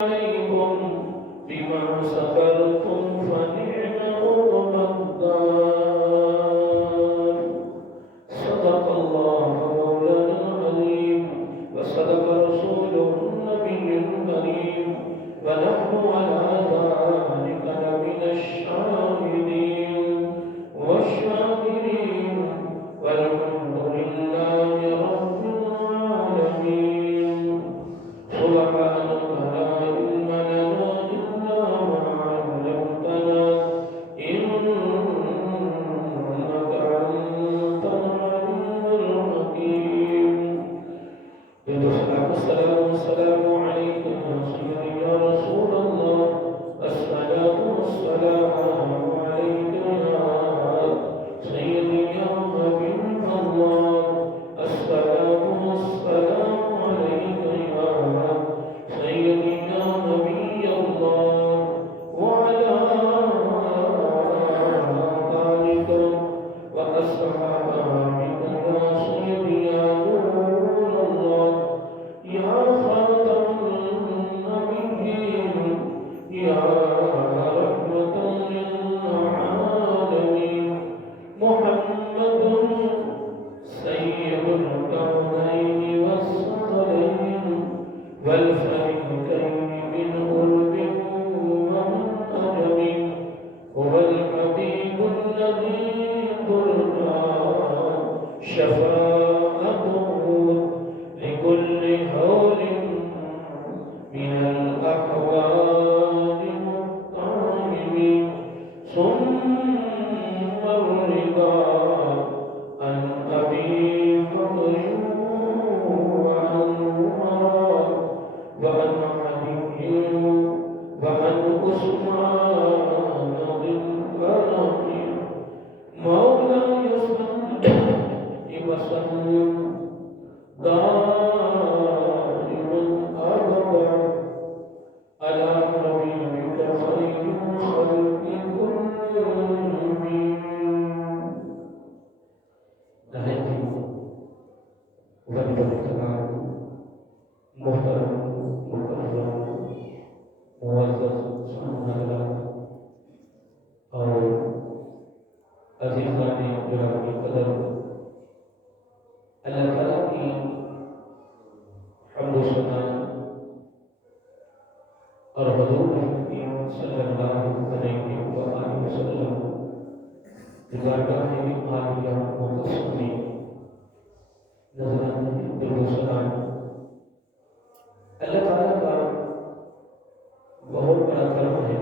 عليكم بما صبرتم فنعم عقبى الدار. صدق الله مولانا العظيم وصدق رسوله النبي الكريم ونحن على ذلك لمن الشاهدين والشاكرين والحمد لله رب العالمين. سبحانك لا علم لنا إلا ما علمتنا إنك أنت العليم الحكيم. السلام عليكم يا رسول الله. الصلاة والسلام عليك يا سيدي يا حبيب الله. الصلاة والسلام عليك يا سيدي يا نبي الله وعلى آلك وأصحابك يا سيدي يا نور الله يا خاتم النبيين يا رحمة للعالمين. محمد سيد الكونين والثقلين والفريقين من قرب ومن أجل. هو الحبيب الذي ترجى شفاعته لكل هول من الأحوال مطمئن. ثم الرضا عن أبي بكر وعن عمر وعن علي وعن عثمان ذي الكرم. مولاي صل وسلم دائما أبدا على نبيك خير الخلق كلهم. نهاية وبدأ الكلام محترم مكرم معزز سبحان الله اور عزیزان گرامی قدر، اللہ تعالیٰ کی حمد و ثنا اور حضور کریم صلی اللہ علیہ وآلہ وسلم بارگاہ عالیہ مقدسہ نظرانہ درود و سلام اللہ تعالیٰ کا بہت بڑا کرم ہے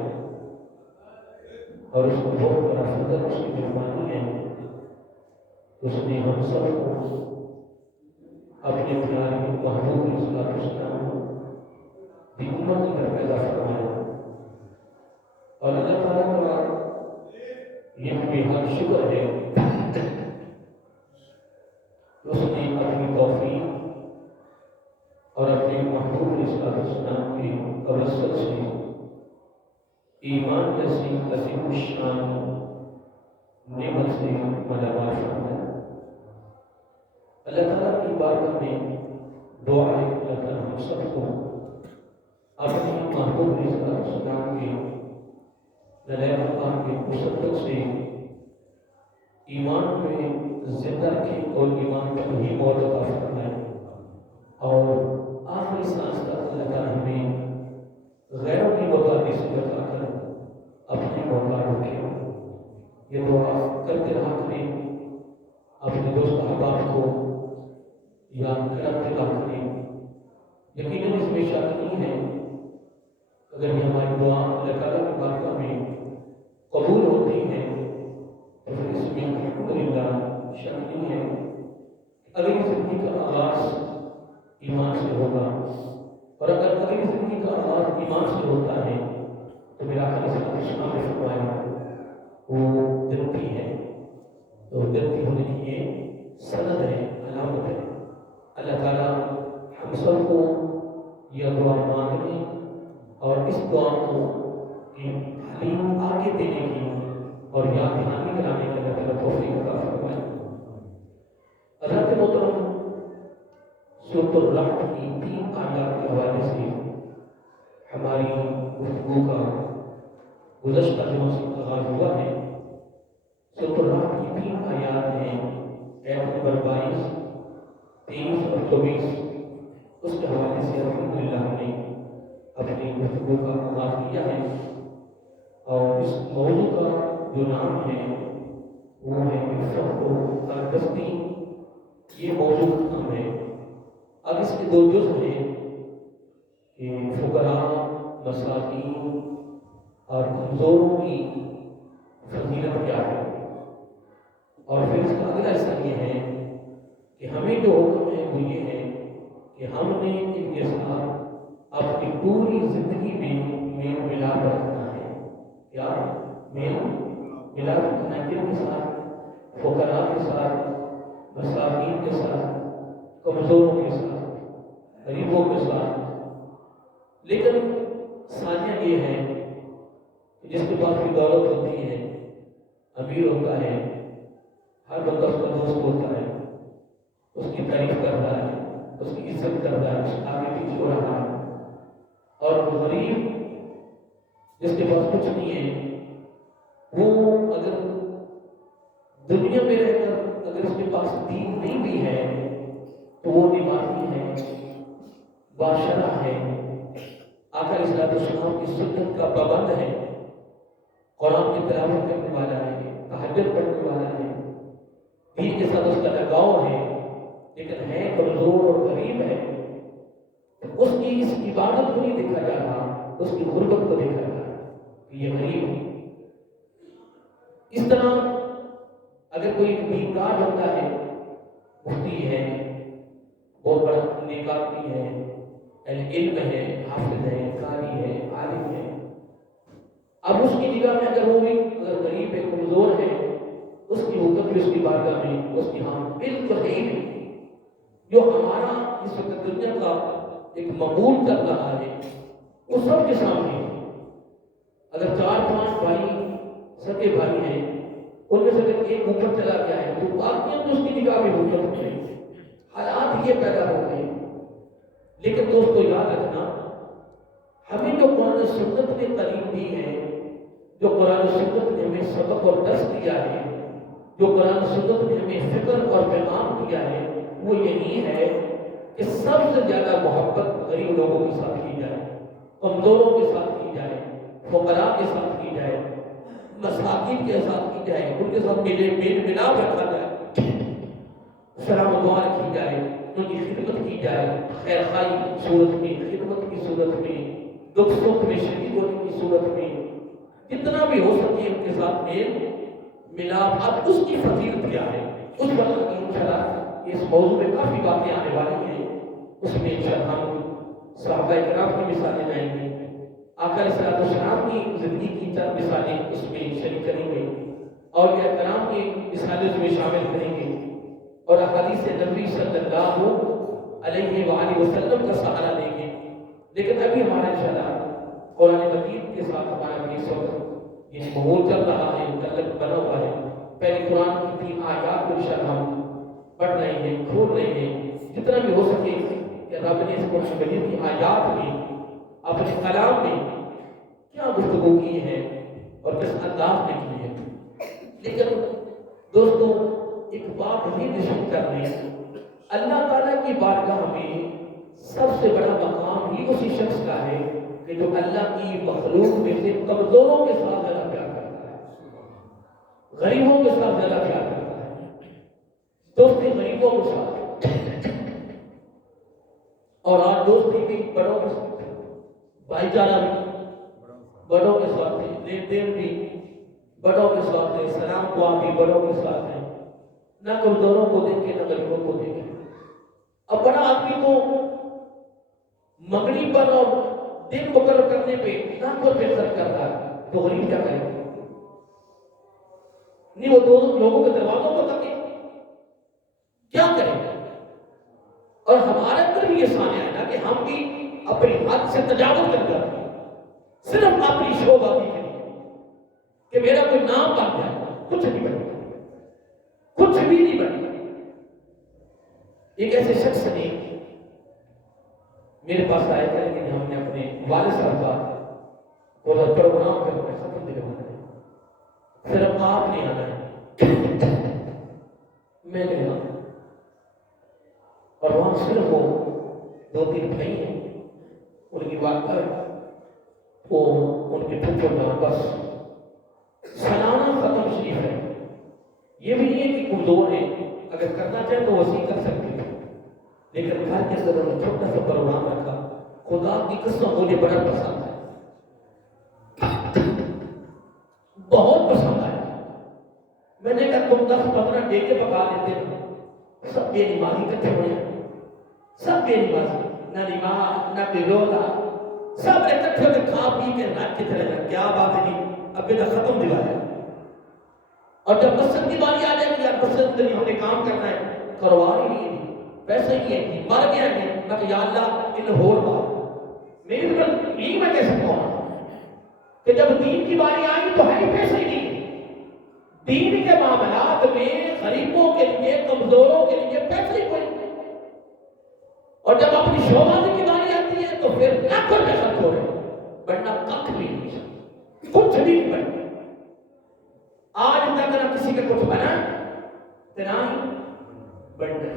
اور اس کو بہت بڑا فضل اس کی مہربانی ہے. اس نے ہم سب کو اپنے پیارے محبوب صلی اللہ علیہ وسلم کی امت میں پیدا فرمایا. اور اللہ تعالیٰ کا یہ بے حد شکر ہے اس نے اپنی توفیق اور اپنے محبوب صلی اللہ علیہ وسلم کی توسط سے ایمان جیسی عظیم الشان نعمت سے ملامال فرمایا. اللہ تعالیٰ کی بارگاہ میں دعا ہے کہ اللہ تعالیٰ ہم سب کو اپنے محبوب صلی اللہ علیہ وسلم کے للہ اللہ کے مصدق سے ایمان میں زندہ رکھے اور ایمان پر ہی موت عطا فرمائے. اور آخری سانس تک اللہ تعالیٰ ہمیں غیروں کی متعدی سے بتا کر اپنی مولا رکھے. یہ دعا کرتے رہا کریں، اپنے دوست احباب کو یاد کرتے رہا کریں. یقیناً اس میں شک نہیں ہے اگر یہ ہماری دعا اللہ تعالیٰ کی بارگاہ میں قبول ہوتی ہے تو پھر اس میں الحمدللہ شک نہیں ہے اگلی زندگی کا آغاز ایمان سے ہوگا. اور اگر اگلی زندگی کا آغاز ایمان سے ہوتا ہے تو میرا آقا صلی اللہ علیہ وسلم نے فرمایا وہ جنتی ہے. تو جنتی ہونے کی یہ سند ہے، علامت ہے. اللہ تعالیٰ ہم سب کو یہ دعا مانگنے اور اس دعا کو تعلیم آگے دینے کی اور یاد دہانی کرانے کا اللہ تعالیٰ توفیق عطا فرمائے. حضرت محترم سورۃ الرحمن کی 3 آیات کے حوالے سے ہماری گفتگو کا گزشتہ جمعہ سے آغاز ہوا ہے۔ سورۃ الرعد کی 3 آیات ہیں، آیت نمبر 22، 23 اور 24۔ اس کے حوالے سے الحمدللہ ہم نے اپنی گفتگو کا آغاز کیا ہے، اور اس موضوع کا جو نام ہے وہ ہے عفت و تردستی۔ یہ موضوع کا نام ہے۔ اب اس کے 2 جز ہیں کہ فقراء، مساکین اور کمزوروں کی فضیلت کیا ہے، اور پھر اس کا اگلا حصہ یہ ہے کہ ہمیں جو حکم ہے وہ یہ ہے کہ ہم نے ان کے ساتھ اپنی پوری زندگی میں میل ملاپ رکھنا ہے۔ کیا میل ملاپ رکھنا ہے؟ کن کے ساتھ؟ فقراء کے ساتھ، مساکین کے ساتھ، کمزوروں کے ساتھ، غریبوں کے ساتھ۔ لیکن ثانیہ یہ ہے کہ جس کے پاس بھی دولت ہوتی ہے، امیر ہوتا ہے، ہر بندہ اس کا دوست ہوتا ہے، اس کی تعریف کر رہا ہے، اس کی عزت کر رہا ہے، اس کے آگے پیچھے ہو رہا ہے۔ اور غریب جس کے پاس کچھ نہیں ہے، وہ اگر دنیا میں رہ کر اگر اس کے پاس دین نہیں بھی ہے تو وہ نمازی ہے، باشرہ ہے، آقا علیہ الصلوۃ والسلام کی سنت کا پابند ہے، قرآن کی تلاوت کرنے والا ہے، تہجد پڑھنے والا ہے، دین کے ساتھ اس کا لگاؤ ہے، لیکن ہے کمزور اور غریب ہے، تو اس کی اس عبادت کو نہیں دیکھا جا رہا، اس کی غربت کو دیکھا جا رہا کہ یہ غریب ہے۔ اس طرح اگر کوئی دیندار بنتا ہے، مفتی ہے، بہت بڑا نیک آدمی ہے، علم ہے، حافظ ہے، قاری ہے، عالم ہے، اب اس کی نگاہ میں اگر وہ بھی اگر غریب ہے، کمزور ہے، اس کی حکم بھی اس کی بارگاہ میں اس کی ہاں بالکل ہے ہی نہیں۔ جو ہمارا اس وقت دنیا کا ایک مقبول کر رہا ہے وہ سب کے سامنے ہے۔ اگر 4-5 بھائی سگے بھائی ہیں، ان میں سے اگر ایک اوپر چلا گیا ہے تو باقیاں تو اس کی نگاہ میں اوپر ہو گئے، حالات یہ پیدا ہو گئے۔ لیکن دوستو یاد رکھنا، ہمیں جو قرآن و سنت نے تعلیم دی ہے، جو قرآن و سنت نے ہمیں سبق اور درس دیا ہے، جو قرآن و سنت نے ہمیں فکر اور پیغام دیا ہے، وہ یہی ہے کہ سب سے زیادہ محبت غریب لوگوں کے ساتھ کی جائے، کمزوروں کے ساتھ کی جائے، فقراء کے ساتھ کی جائے، مساکین کے ساتھ کی جائے، ان کے ساتھ میل ملاپ رکھا جائے، سلام و دعا رکھی جائے، ان کی خدمت کی جائے، خیر خائی کی صورت میں، خدمت کی صورت میں، دکھ سکھ میں شریک ہونے کی صورت میں، جتنا بھی ہو سکے ان کے ساتھ میل ملاپ۔ اب اس کی فضیلت کیا ہے، اس وقت کی انشاءاللہ اس موضوع میں کافی باتیں آنے والی ہیں، اس میں انشاءاللہ ہم صحابہ کرام کی مثالیں لائیں گے، آقا علیہ الصلوۃ والسلام کی زندگی کی چند مثالیں اس میں شریک کریں گے، اور یہ کرام کی مثالیں اس میں شامل کریں گے، اور احادیث نبی صلی اللہ علیہ وآلہ وسلم کا سہارا لیں گے۔ لیکن ابھی ہمارا انشاءاللہ قرآن مجید کے ساتھ ہمارا اس وقت یہ ماحول چل رہا ہے، تعلق بنا ہوا ہے۔ پہلے قرآن کی 3 آیات کو انشاءاللہ ہم پڑھ رہے ہیں، کھول رہے ہیں، جتنا بھی ہو سکے کہ رب نے اس قرآن مجید کی آیات میں اپنے کلام میں کیا گفتگو کی ہے اور کس انداز میں کی ہے۔ لیکن دوستو ایک بات بھی نشان کر رہے ہیں، اللہ تعالیٰ کی بارگاہ میں سب سے بڑا مقام ہی اسی شخص کا ہے کہ جو اللہ کی مخلوق میں سے کمزوروں کے ساتھ زیادہ پیار کرتا ہے، غریبوں کے ساتھ زیادہ پیار کرتا ہے، دوستی غریبوں کے ساتھ، اور آج دوستی بھی بڑوں کے ساتھ، بھائی چارہ بھی بڑوں کے ساتھ ہے، لین دین بھی بڑوں کے ساتھ ہے، سلام دعا بھی بڑوں کے ساتھ ہے، نہ کمزوروں کو دیکھ کے نہ غریبوں کو دیکھ کے۔ اب بڑا آدمی کو منگنی پر اور دن مقرر کرنے پہ لاکھوں روپے خرچ کر رہا ہے، تو غریب کیا کرے؟ نہیں، وہ دو لوگوں کے دروازوں کو تکے، کیا کرے؟ اور ہمارے اندر بھی یہ سانیہ ہے نا کہ ہم بھی اپنی حد سے تجاوز کر جاتے ہیں، صرف اپنی شو بازی کے لیے کہ میرا کوئی نام بن جائے، کچھ نہیں بنتا، کچھ بھی نہیں بنتا۔ ایک ایسے شخص نے میرے پاس آئے تھے لیکن ہم نے اپنے والد صاحب کا پروگرام کرنا ہے، ختم دلوانا ہے، صرف آپ نہیں آنا ہے، میں نے آنا، اور وہاں صرف وہ 2-3 بھائی ہیں، ان کی بات کر وہ ان کے پھپھر کا بس سالانہ ختم شریف ہے. یہ بھی نہیں ہے کہ کمزور ہے، اگر کرنا چاہے تو وسیع کر سکتے ہیں، لیکن گھر کے اندر ہم چھوٹا سا پروگرام رکھا. خدا کی قسم مجھے بڑا پسند ہے، بہت پسند آیا. میں نے کہا تم 10-15 ڈیگے پکا لیتے ہو، سب بے نمازی کٹھے ہوئے ہیں، سب بے نمازی، نہ نماز نہ کوئی روزہ، سب اکٹھے ہو کے کھا پی کے رات کی طرح. کیا بات ہے جی، اب یہ ختم دلایا. اور جب مسجد کی باری آ جائے گی، یار مسجد میں ہم نے کام کرنا ہے، کروا ہی نہیں ہے، پیسے ہی ہے، مر گیا ہے. میں کہ یا اللہ ان ہور بات میری طرف یہی میں کہہ سکتا ہوں کہ جب دین کی باری آئی تو ہے پیسے ہی نہیں. دین کے معاملات میں غریبوں کے لیے، کمزوروں کے لیے پیسے ہی کوئی نہیں. اور جب اپنی شوبازی کی باری آتی ہے تو پھر لاکھوں میں خرچ ہو رہے، بڑھنا کچھ بھی نہیں، کچھ بھی نہیں بڑھنا. آج تک نہ کسی کا کچھ بنا نہ ہی بڑھنا.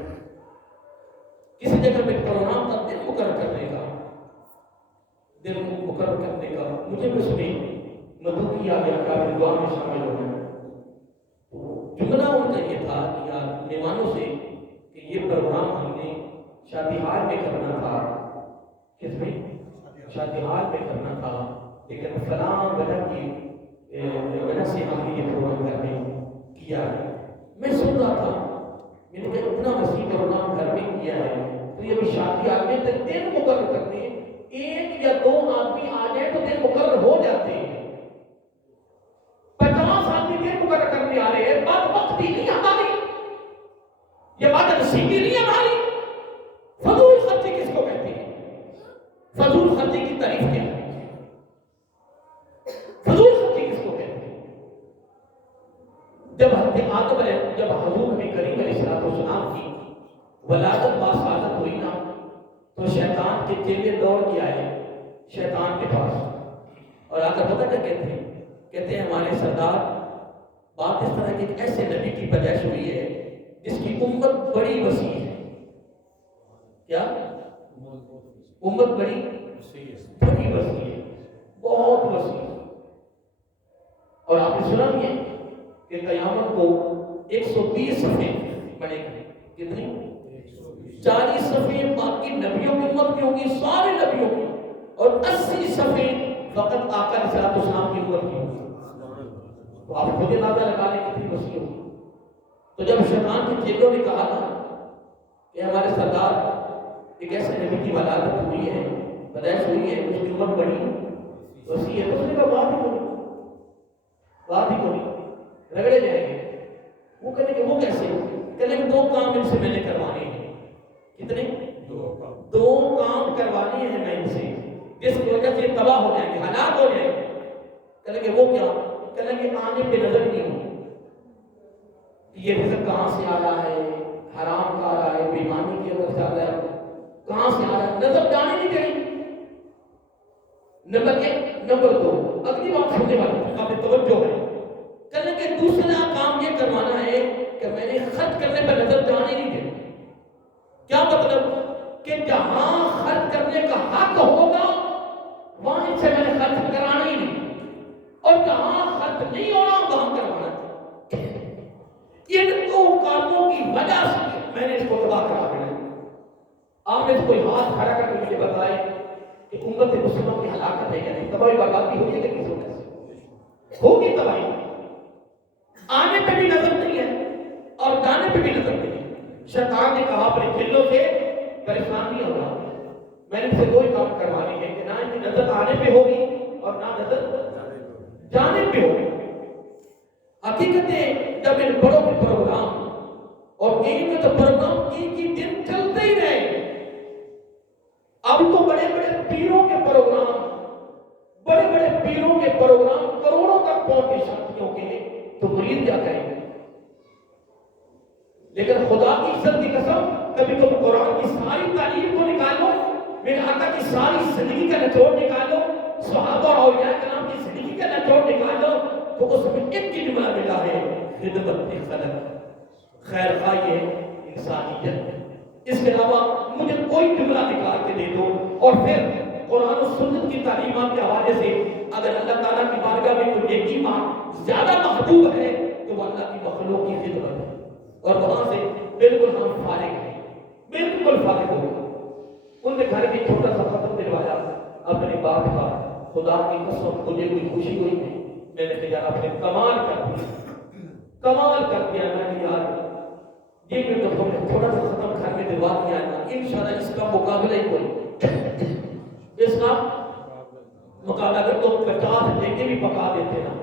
کسی جگہ میں پروگرام کا دن مقرر کرنے کا، دن مقرر کرنے کا مجھے بھی سنی مدعو کیا گیا کہ آپ دعا میں شامل ہو جائیں. جملہ ان کا یہ تھا کہ یار مہمانوں سے کہ یہ پروگرام ہم نے شادی ہال میں کرنا تھا. کس میں؟ شادی ہال میں کرنا تھا، لیکن فلاں وجہ کی وجہ سے ہم نے یہ پروگرام کرنے کیا ہے. میں سن رہا تھا، میں نے کہا اتنا وسیع پروگرام گھر میں کیا ہے تو یہ بھی شادی ہال میں دن مقرر کرنے، 1 یا 2 آدمی آ جائیں تو دن مقرر ہو جاتے ہیں. 50 آدمی دن مقرر کرنے آ رہے ہیں. بات وقتی نہیں ہماری، یہ بات نصیبی نہیں ہماری. فضول خرچی کس کو کہتے ہیں؟ فضول خرچی کی تعریف کیا ہے؟ فضول خرچی کس کو کہتے ہیں؟ جب حضور نبی کریم علیہ السلام کی ولادت باسعادت ہوئی نا تو شیطان کے چیلے دوڑ کے آئے شیطان کے پاس، اور آ کر پتہ کیا کہتے ہیں ہمارے سردار، بات اس طرح کہ ایسے نبی کی پیدائش ہوئی ہے جس کی امت بڑی وسیع ہے. کیا امت بڑی وسیع ہے، بہت وسیع. اور آپ نے سنا بھی ہے کہ قیامت کو 120 صفحے بنے گے. کتنی؟ 40 صفحے باقی نبیوں کی امت کی ہوگی، سارے نبیوں کی، اور 80 صفحے فقط آقا علیہ السلام کی امت کی ہوگی. تو آپ خود اندازہ لگا لیں کتنی وسیع ہوگی. تو جب شیطان کے چیلوں نے کہا تھا کہ ہمارے سردار ایک ایسے نبی کی ولادت ہوئی ہے، پیدائش ہوئی ہے، اس کی امت بڑی وسیع ہے، تو اس نے کہا بات ہی کوئی رگڑے جائیں گے. وہ کہنے کہ وہ کیسے؟ کہنے کہ 2 کام ان سے میں نے کروانے ہیں. کتنے؟ 2 کام کروانے ہیں میں ان سے جس کی وجہ سے تباہ ہو جائیں گے، ہلاک ہو جائیں گے. کہنے کہ وہ کیا؟ کہنے کہ آنے پہ نظر نہیں ہو کہ یہ رزق کہاں سے آ رہا ہے، حرام کا آ رہا ہے، بیمانی کی وجہ سے آ رہا ہے، کہاں سے آ رہا ہے، نظر جانے نہیں چاہیے. نمبر 1. نمبر 2، اگلی بات سننے والی آپ توجہ ہے. کہنے کہ دوسرا کام یہ کروانا ہے کہ میں نے خرچ کرنے پر نظر جانے نہیں دینا. کیا مطلب؟ کہ جہاں خرچ کرنے کا حق ہوگا وہاں سے میں نے خرچ کرانا ہی نہیں، اور جہاں خرچ نہیں ہو رہا وہاں کروانا. ان 2 کاموں کی وجہ سے میں نے اس کو تباہ کرا دیا. آپ نے کوئی ہاتھ کھڑا کر کے مجھے بتائے کہ امت مسلمہ کی ہلاکت ہے یا نہیں، تباہی بربادی ہوگی کہ کس وجہ سے ہوگی؟ تباہی آنے پہ بھی نظر نہیں ہے اور جانے پہ بھی نظر نہیں ہے. شیطان نے کہا اپنے چلوں سے پریشان نہیں ہوگا، میں نے ان سے 2 ہی کام کروانے ہیں کہ نہ ان کی نظر آنے پہ ہوگی اور نہ نظر جانے پہ ہوگی. حقیقتیں جب ان بڑوں کے پروگرام اور ان کے تو پروگرام کی دن چلتے ہی رہے. اب تو بڑے بڑے پیروں کے پروگرام کروڑوں تک پہنچے شادیوں کے، تو مرید کیا کریں گے؟ لیکن خدا کی عزت کی قسم، کبھی تم قرآن کی ساری تعلیم کو نکالو میرے آقا کی ساری زندگی کا نچوڑ نکالو، صحابہ اور اولیاء کرام کی زندگی کا نچوڑ نکالو تو اس میں ایک کی جملہ ملا ہے، خدمت خلق، خیر خواہ انسانیت۔ اس کے علاوہ مجھے کوئی جملہ نکال کے دے دو، اور پھر قرآن و سنت کی تعلیمات کے حوالے سے اگر اللہ تعالیٰ کی بارگاہ میں کوئی نیکی زیادہ محبوب ہے تو وہ اللہ کی مخلوق کی خدمت ہے، اور وہاں سے بالکل ہم فارغ ہیں، بالکل فارغ ہو گئے۔ ان نے گھر میں چھوٹا سا ختم دلوایا اپنے باپ کا، خدا کی قسم مجھے کوئی خوشی ہوئی نہیں، میں نے کہا آپ نے کمال کر دیا، کمال کر دیا۔ میں نے یار یہ بھی تو تم نے تھوڑا سا ختم گھر میں دلوا دیا ہے نا، انشاءاللہ اس کا مقابلہ ہی کوئی، اس کا مقابلہ اگر تم 50 لے کے بھی پکا دیتے نا،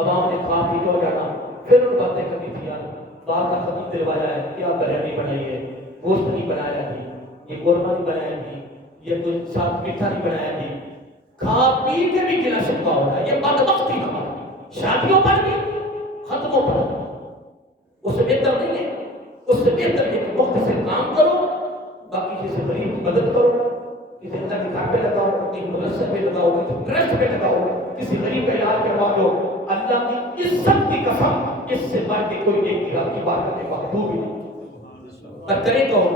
عوام نے کھا پی ہو جانا، پھر ان باتیں کرنی تھی یار باپ کا ختم دلوایا ہے، کیا بریانی بنائی ہے، گوشت نہیں بنایا ہے، یہ قرمہ نہیں بنایا تھی، یہ کوئی ساتھ میٹھا نہیں بنایا تھی، کھا پی کے بھی گلا شکوا ہو رہا ہے۔ یہ بدبختی ہماری شادیوں پر بھی ختموں پر، اس سے بہتر نہیں ہے، اس سے بہتر ہے کہ وقت سے کام کرو، باقی کسی غریب کی مدد کرو، کسی اللہ کے گھر پہ لگاؤ، کسی مدرسے پہ لگاؤ، کسی ٹرسٹ پہ لگاؤ، کسی غریب کا علاج کروا دو۔ اللہ کی عزت کی قسم اس سے بڑھ کے کوئی نیکی آپ کی بات کرنے کا محبوب ہی نہیں، پر کرے کہو،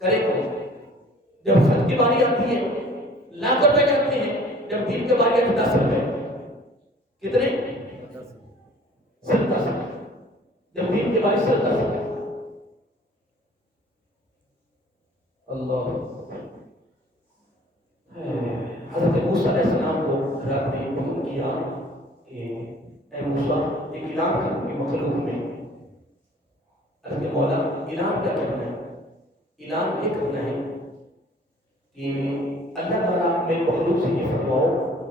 کرے کہو۔ جب خط کی باری آتی ہے لاکھ روپے جاتے ہیں، جب دین کی باری آتی ہے 10 روپے، کتنے؟ صرف 10 روپے، جب دین کی باری صرف 10 روپے۔ اللہ حضرت موسیٰ علیہ السلام کو رب نے حکم کیا کہ اے موسیٰ ایک اعلان کر اپنی مخلوق میں۔ حضرت مولا اعلان کیا کرنا ہے؟ اعلان یہ کرنا ہے کہ اللہ تعالیٰ میرے مخلوق سے یہ فرماؤ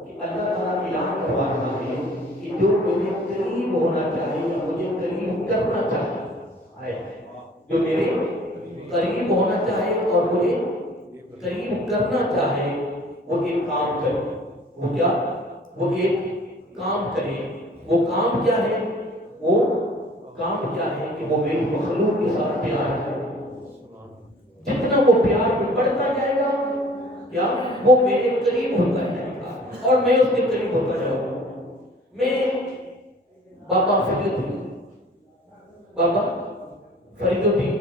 کہ اللہ تعالیٰ اعلان کروا رہا ہے کہ جو مجھے قریب ہونا چاہے یا مجھے قریب کرنا چاہے، جو میرے قریب ہونا چاہے اور مجھے قریب کرنا چاہے وہ ایک کام کرے۔ وہ کیا؟ وہ ایک کام کرے۔ وہ کام کیا ہے؟ وہ کام کیا ہے کہ وہ میری مخلوق کے ساتھ پیار کرے۔ جتنا وہ پیار بڑھتا جائے گا کیا وہ میرے قریب ہوتا جائے گا اور میں اس کے قریب ہوتا جاؤں گا۔ میں بابا فرید الدین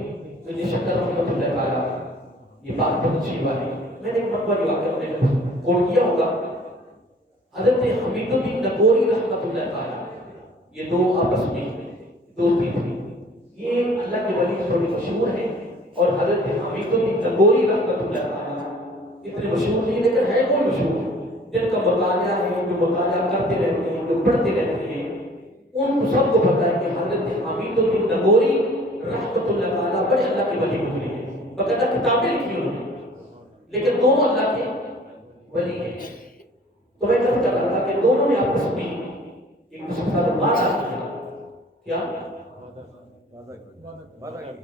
شکر رحمۃ اللہ تعالیٰ، یہ بات بہت اچھی والی، میں نے ایک مرتبہ جو واقعہ میں نے کوٹ کیا ہوگا، حضرت حمید الدین نگوری رحمۃ اللہ تعالیٰ، یہ دو آپس میں دوستی تھی، یہ اللہ کے ولی تھوڑی مشہور ہیں، اور حضرت حمید الدین نگوری رحمۃ اللہ تعالیٰ اتنے مشہور نہیں لیکن ہے وہ مشہور، جن کا مطالعہ ہے، جو مطالعہ کرتے رہتے ہیں، جو پڑھتے رہتے ہیں، ان کو سب کو پتہ ہے کہ حضرت حمید الدین نگوری رحمۃ اللہ تعالیٰ بڑے اللہ کے ولی گزرے ہیں، باقاعدہ کتابیں لکھی انہوں نے، لیکن دونوں اللہ کے ولی ہیں۔ تو میں کہہ رہا تھا کہ دونوں نے آپس میں ایک دوسرے کے ساتھ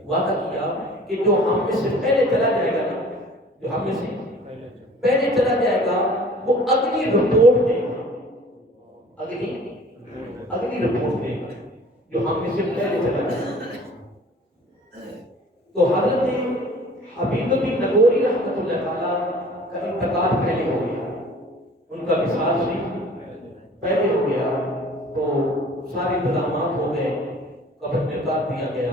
وعدہ کیا کہ جو ہم میں سے پہلے چلا جائے گا نا، جو ہم میں سے پہلے چلا جائے گا وہ اگلی رپورٹ دے گا، اگلی رپورٹ دے گا جو ہم میں سے پہلے چلا جائے گا۔ تو حضرت حمید الدین نگوری رحمۃ اللہ تعالیٰ کا انتقال پہلے ہو گیا، ان کا وصال شریف پہلے ہو گیا، تو سارے انتظامات ہو گئے، قبر میں کاٹ دیا گیا،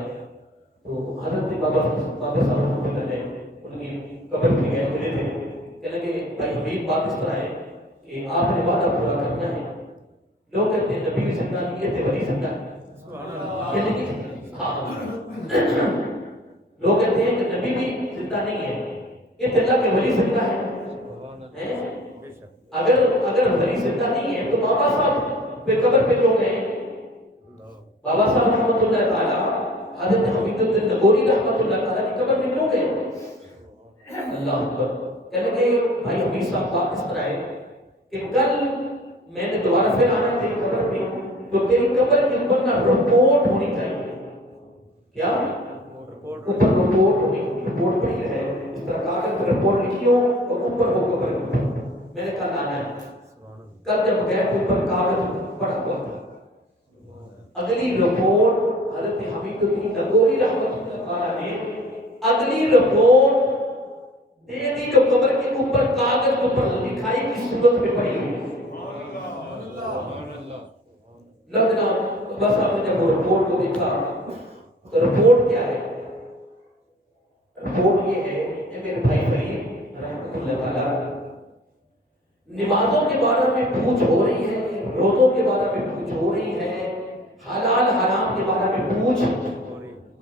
تو حضرت بابا صاحب رحمۃ اللہ نے ان کی قبر پہ گئے ملے تھے، کہنے لگے بھائی حمید بات اس طرح ہے کہ آپ نے وعدہ پورا کرنا ہے۔ لوگ کہتے ہیں نبی بھی زندہ نہیں ہے، ولی زندہ ہے، یعنی کہ لوگ کہتے ہیں کہ نبی بھی زندہ نہیں ہے، یہ اللہ کے ولی زندہ ہے۔ اگر ولی زندہ نہیں ہے تو بابا صاحب پہ قبر پہ کیوں گئے؟ بابا صاحب رحمۃ اللہ تعالیٰ حضرت حمید الدین نگوری رحمۃ اللہ تعالیٰ کی قبر میں کیوں گئے؟ اللہ اکبر۔ کہنے لگے بھائی حمید صاحب بات اس طرح ہے کہ کل میں نے دوبارہ پھر آنا تیری قبر میں، تو تیری قبر کے اوپر نہ رپورٹ ہونی چاہیے، کیا اوپر رپورٹ ہونی، رپورٹ پڑھی ہے اس طرح کاغذ پر رپورٹ لکھی ہو اور اوپر ہو قبر کے اوپر۔ میں نے کل آنا ہے، کل جب گئے تو اوپر کاغذ پڑا ہوا تھا، اگلی رپورٹ حضرت حمید الدین نگوری رحمۃ اللہ تعالیٰ نے اگلی رپورٹ دے دی جو قبر کے اوپر کاغذ کے اوپر لکھائی کی صورت میں پڑی ہوئی. لگنا بس آپ نے جب وہ رپورٹ کو دیکھا تو رپورٹ کیا ہے؟ رپورٹ یہ ہے کہ میرے بھائی فرید رحمۃ اللہ تعالی نمازوں کے بارے میں پوچھ ہو رہی ہے، روزوں کے بارے میں پوچھ ہو رہی ہے، حلال حرام کے بارے میں پوچھ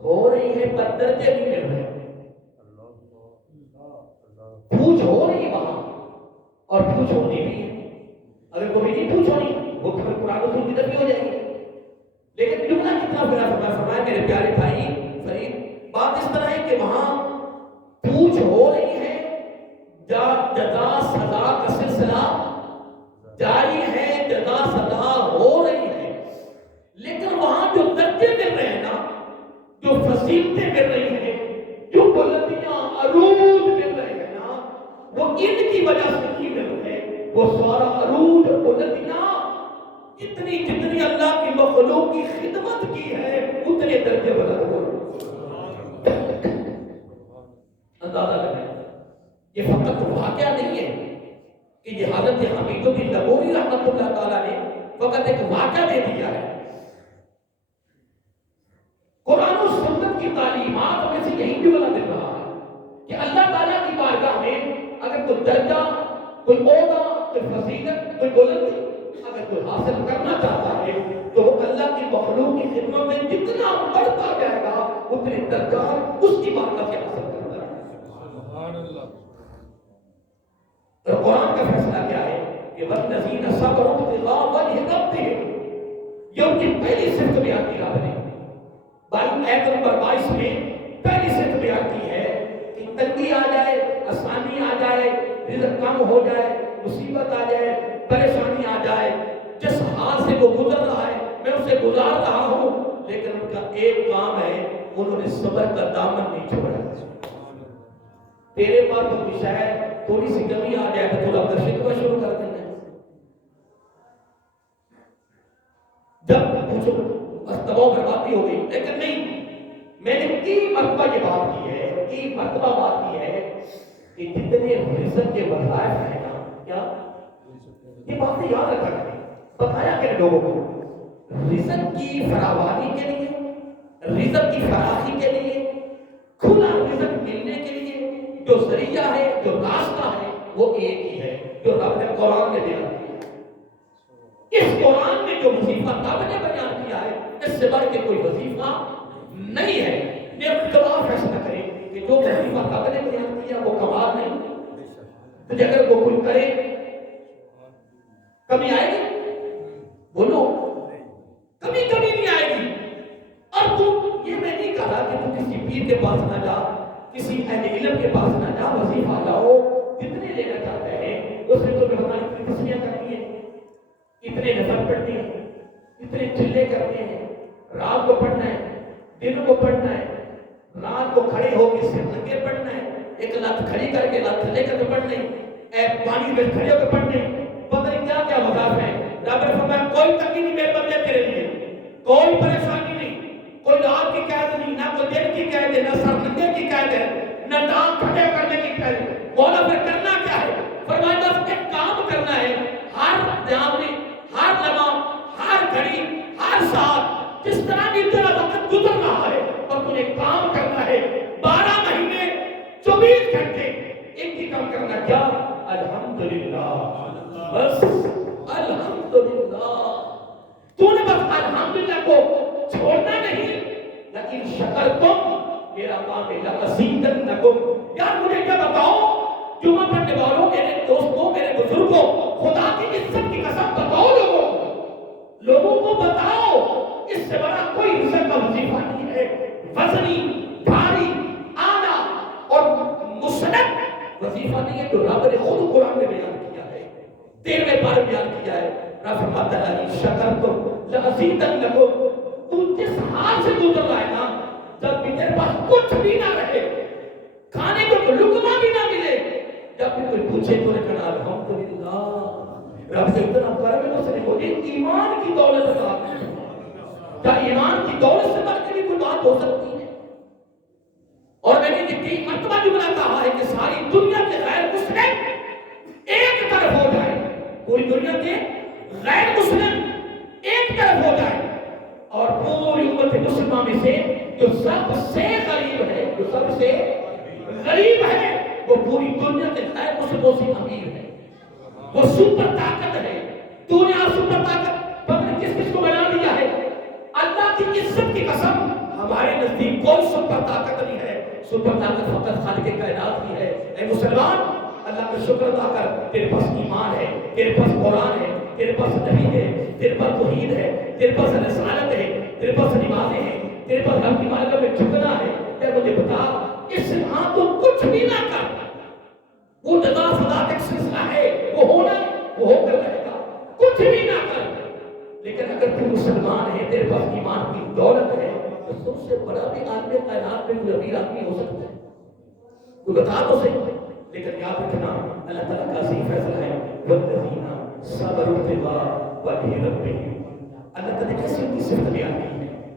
ہو رہی ہے، پر درجے نہیں مل رہے. پوچھ ہو رہی وہاں اور پوچھ ہونی بھی ہے. اگر کوئی نہیں پوچھ ہونی وہ تو قرآن و سنت کی نفی ہو جائے گی. لیکن جملہ کتنا بڑا فرمایا میرے پیارے بھائی فرید، بات اس طرح ہے کہ وہاں پوچھ ہو رہی ہے، جزا سزا کا سلسلہ جاری ہے، جزا سزا ہو رہی ہے. لیکن وہاں جو درجے مل رہے ہیں نا، جو فضیلتیں مل رہی ہیں، جو بلندیاں عروج مل رہے ہیں نا، وہ ان کی وجہ سے نہیں مل رہے. وہ سارا عروج اور بلندیاں اتنی جتنی اللہ کی مخلوق کی خدمت کی ہے اتنے درجے بلند ہو. اندازہ لگائیں، یہ فقط واقعہ نہیں ہے کہ یہ حضرت حمید الدین لغوری رحمۃ اللہ تعالیٰ نے فقط ایک واقعہ دے دیا ہے. قرآن و سنت کی تعلیمات میں سے یہی جملہ دے رہا ہے کہ اللہ تعالیٰ کی بارگاہ میں اگر کوئی درجہ، کوئی عہدہ، کوئی فضیلت، کوئی بلندی اگر کوئی حاصل کرنا چاہتا ہے تو وہ اللہ کی مخلوق کی خدمت میں جتنا بڑھتا جائے گا اتنے درجات اس کی بارگاہ سے حاصل کرتا ہے. سبحان اللہ. تو قرآن کا فیصلہ کیا ہے کہ والذین صبروا ابتغاء وجہ ربہم، یہ ان کی پہلی صفت بیان کی رب نے. آیت نمبر 22 میں پہلی صفت بیان کی ہے کہ تنگی آ جائے، آسانی آ جائے، رزق کم ہو جائے، مصیبت آ جائے، پریشانی آ جائے، جس حال سے وہ گزر رہا ہے میں اسے گزار رہا ہوں، لیکن ان کا ایک کام ہے، انہوں نے صبر کا دامن نہیں چھوڑا. تیرے پاس تو شاید تھوڑی سی کمی آ جائے تو تھوڑا اندر شکوہ شروع کر دینا ہے. جب پوچھو بس تباہ بربادی ہو گئی. لیکن نہیں، میں نے تین مرتبہ یہ بات کی ہے، تین مرتبہ بات کی ہے کہ جتنے رزق کے وظائف ہیں نا، کیا یہ باتیں یاد رکھا کریں. بتایا کہ لوگوں کو رزق کی فراوانی کے لیے، رزق کی فراخی کے لیے، کھلا رزق ملنے کے لیے جو ذریعہ ہے، جو راستہ ہے وہ ایک ہی ہے جو رب نے قرآن میں بیان کیا. اس قرآن میں جو وظیفہ رب نے بیان کیا ہے اس سے بڑھ کے کوئی وظیفہ نہیں ہے. یہ اختلاف فیصلہ کریں کہ جو وظیفہ رب نے بیان کیا وہ کمال نہیں، تو اگر وہ کوئی کرے کمی آئے گی؟ بولو کبھی کبھی نہیں آئے گی. اور تم یہ میں نہیں کہا کہ تم کسی پیر کے پاس نہ جا، کسی اہل علم کے پاس نہ جا، وظیفہ لاؤ جتنے لینا چاہتے ہیں اس میں تو ہماری تصویریں کرنی ہے، اتنے نفل پڑھنے ہیں، اتنے چلے کرنے ہیں، رات کو پڑھنا ہے، دن کو پڑھنا ہے، رات کو کھڑے ہو کے سر ننگے پڑھنا ہے، ایک لت کھڑی کر کے لت تھلے کر کے پڑھنا ہے، پانی میں کھڑے ہو کے پڑھنا ہے، پتہ نہیں کیا کیا وظائف ہے. رب نے فرمایا کوئی تنگی نہیں میرے بندے تیرے لیے، کوئی پریشانی نہیں، کوئی رات کی قید نہیں، نہ کوئی دن کی قید ہے، نہ سر ننگے کی قید ہے، نہ ٹانگ کھڑے کرنے کی قید ہے. مولا پھر کرنا کیا ہے؟ فرمایا بس ایک کام کرنا ہے، ہر دھیان میں، ہر لمحہ، ہر گھڑی، ہر ساتھ جس طرح بھی تیرا وقت گزر رہا ہے اور تجھے کام کرنا ہے 12 مہینے 24 گھنٹے ایک ہی کام کرنا. کیا؟ الحمدللہ. بس الحمدللہ. تو نے بس الحمدللہ کو چھوڑنا نہیں. لیکن شکرتم، میرا کام ہے لأزیدنکم. یار مجھے کیا بتاؤ جمعہ پڑھنے والوں، میرے دوستوں، میرے بزرگوں، خدا کی عزت کی قسم بتاؤ لوگوں کو بتاؤ، اس سے بڑا کوئی عزت کا وظیفہ نہیں ہے. وزنی، بھاری، اعلیٰ اور مسند وظیفہ نہیں ہے جو رب نے خود قرآن میں بیان کیا ہے، 13ویں بار بیان کیا ہے. رب فرماتا ہے شکرتم لأزیدنکم. تو جس حال سے گزر رہا ہے نا، جب بھی تیرے پاس کچھ بھی نہ رہے، کھانے کو تو لقمہ بھی نہ ملے، جب بھی کوئی پوچھے تو نے کہا الحمدللہ. رب سے اتنا کرم ہے اس نے مجھے ایمان کی دولت عطا کی. کیا ایمان کی دولت سے بڑھ کے بھی کوئی بات ہو سکتی ہے؟ اور میں نے یہ کئی مرتبہ جملہ کہا ہے کہ ساری دنیا کے غیر مسلم ایک طرف ہو جائے، پوری دنیا کے غیر مسلم ایک طرف ہو جائے، اور پوری امت مسلمہ میں سے جو سب سے غریب ہے، جو سب سے غریب ہے، وہ پوری دنیا کے غیر مسلموں سے امیر ہے، وہ سپر طاقت ہے۔ دنیا سپر طاقت پتہ نہیں کس کس کو بنا دیا ہے۔ اللہ کی عزت کی قسم ہمارے نزدیک کوئی سپر طاقت نہیں ہے، سپر طاقت فقط خالق کائنات کی ہے۔ اے مسلمان، اللہ کا شکر ادا کر، تیرے پاس ایمان ہے، تیرے پاس قرآن ہے، تیرے پاس نبی ہے، تیرے پاس توحید ہے، تیرے پاس رسالت ہے، تیرے پاس نمازیں ہیں، تیرے پاس رب کی بارگاہ میں جھکنا ہے۔ اے مجھے بتا، اس ہاں تو کچھ بھی نہ کر، وہ جزا سزا کا سلسلہ ہے، وہ ہونا ہے، وہ ہو کر رہے گا، کچھ بھی نہ کر، لیکن اگر تو مسلمان ہے، تیرے پاس ایمان کی دولت ہے، تو سب سے بڑا بھی عالم کائنات میں کوئی امیر آدمی ہو سکتا ہے، کوئی بتا تو صحیح۔ لیکن یاد رکھنا اللہ تعالیٰ کا عظیم فیصلہ ہے، والذین صبروا ابتغاء وجہ ربہم۔ اللہ تعالیٰ نے کیسی ان کی صفت بیان کی ہے